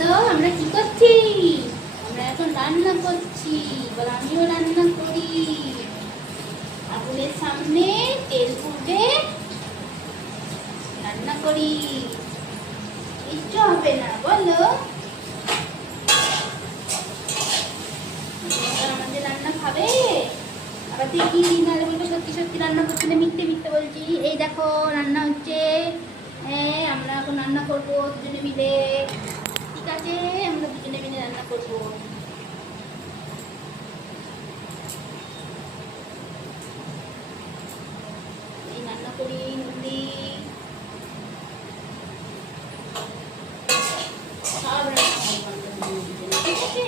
তো আমরা কি করছি? আমরা এখন রান্না করছি। বল আমিও রান্না করি। আগুনের সামনে তেল ফুটে রান্না করি। কিচ্ছু হবে না, বলো। আমাদের রান্না খাবে? আবার তুই কি নাহলে বলবো সত্যি সত্যি রান্না করছি না মিথ্যে মিথ্যে বলছি। এই দেখো রান্না হচ্ছে। হ্যাঁ, আমরা এখন রান্না করবো দুজনে মিলে। ঠিক আছে, আমরা দুজনে মিলে রান্না করবো। এই রান্না করি নন্দি। সব রান্না করবো আমরা দুজনে মিলে, ঠিক আছে?